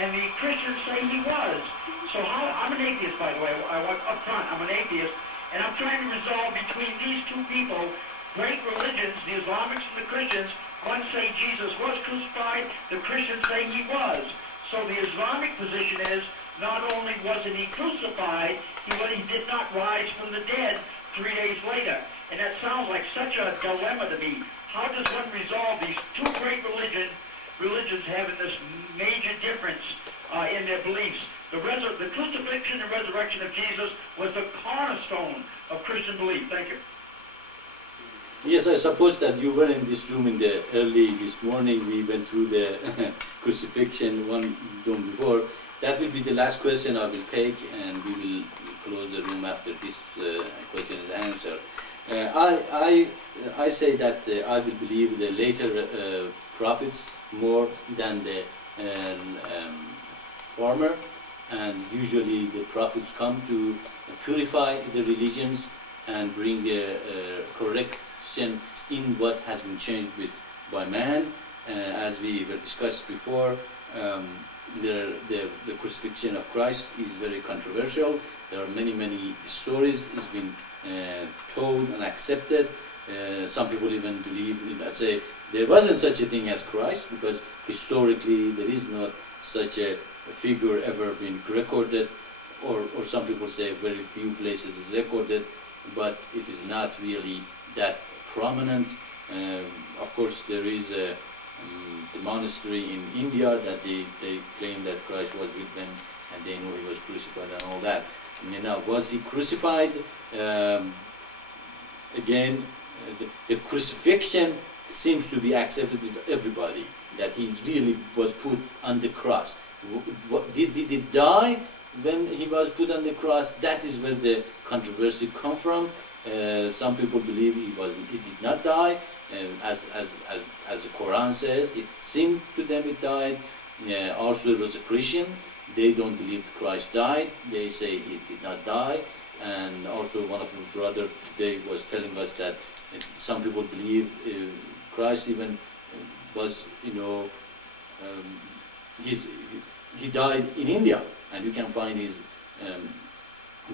and the Christians say he was. So I'm an atheist, by the way. I want up front, I'm an atheist, and I'm trying to resolve between these two people, great religions, the Islamics and the Christians. One say Jesus was crucified, the Christians say he was. So the Islamic position is, not only wasn't he crucified, he did not rise from the dead 3 days later. And that sounds like such a dilemma to me. How does one resolve these two great religions having this major difference in their beliefs? The crucifixion and resurrection of Jesus was the cornerstone of Christian belief. Thank you. Yes, I suppose that you were in this room early this morning. We went through the crucifixion one room before. That will be the last question I will take, and we will close the room after this question is answered. I say that I will believe the later prophets more than the former, and usually the prophets come to purify the religions and bring a correction in what has been changed by man. As we were discussed before, the crucifixion of Christ is very controversial. There are many stories has been told and accepted. Some people even believe, say, there wasn't such a thing as Christ, because historically there is not such a figure ever been recorded, or some people say very few places is recorded, but it is not really that prominent. Of course, there is the monastery in India that they claim that Christ was with them and they know he was crucified and all that. Now, was he crucified? Again, the crucifixion seems to be accepted with everybody, that he really was put on the cross. Did he die when he was put on the cross? That is where the controversy comes from. Some people believe he did not die, as the Quran says. It seemed to them it died. Also, resurrection. They don't believe Christ died. They say he did not die. And also, one of my brother today was telling us that some people believe Christ even was, he died in India, and you can find his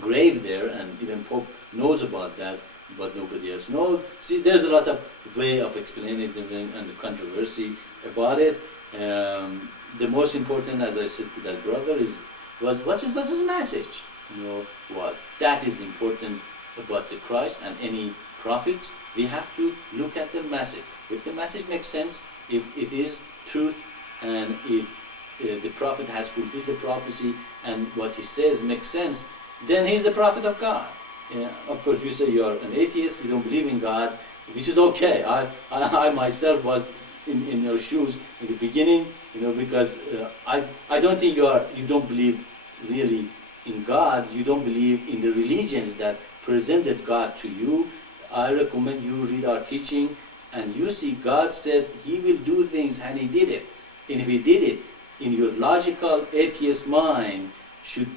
grave there, and even Pope knows about that, but nobody else knows. See, there's a lot of way of explaining it and the controversy about it. The most important, as I said to that brother, was his message. That is important about the Christ and any prophets. We have to look at the message. If the message makes sense, if it is truth, and if the prophet has fulfilled the prophecy and what he says makes sense, then he's a prophet of God. Of course, you say you're an atheist, you don't believe in God, which is okay. I myself was in your shoes in the beginning, because I don't think you don't believe really in God. You don't believe in the religions that presented God to you. I recommend you read our teaching, and you see God said he will do things, and he did it. And if he did it, in your logical atheist mind should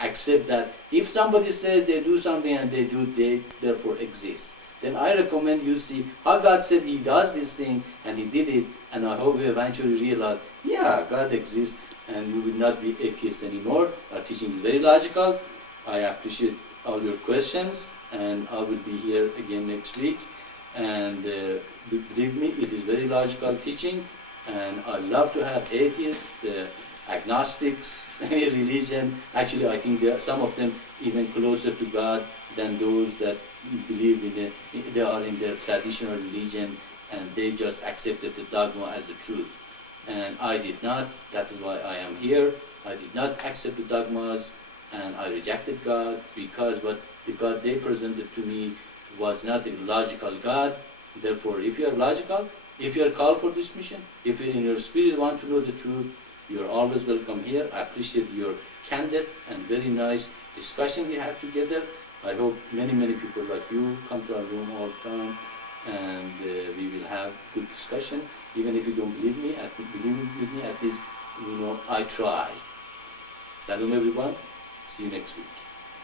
accept that if somebody says they do something and they therefore exist, then I recommend you see how God said he does this thing and he did it, and I hope you eventually realize, yeah, God exists, and you will not be atheist anymore. Our teaching is very logical. I appreciate all your questions, and I will be here again next week. And believe me, it is very logical teaching, and I love to have atheists, agnostics, any religion. Actually, I think some of them even closer to God than those that believe they are in their traditional religion, and they just accepted the dogma as the truth. And I did not. That is why I am here. I did not accept the dogmas, and I rejected God, because what the God they presented to me was not a logical God. Therefore, if you are logical, if you are called for this mission, if you in your spirit want to know the truth, you are always welcome here. I appreciate your candid and very nice discussion we had together. I hope many people like you come to our room all the time, and we will have good discussion. Even if you don't believe me, at least I try. Salam everyone. See you next week.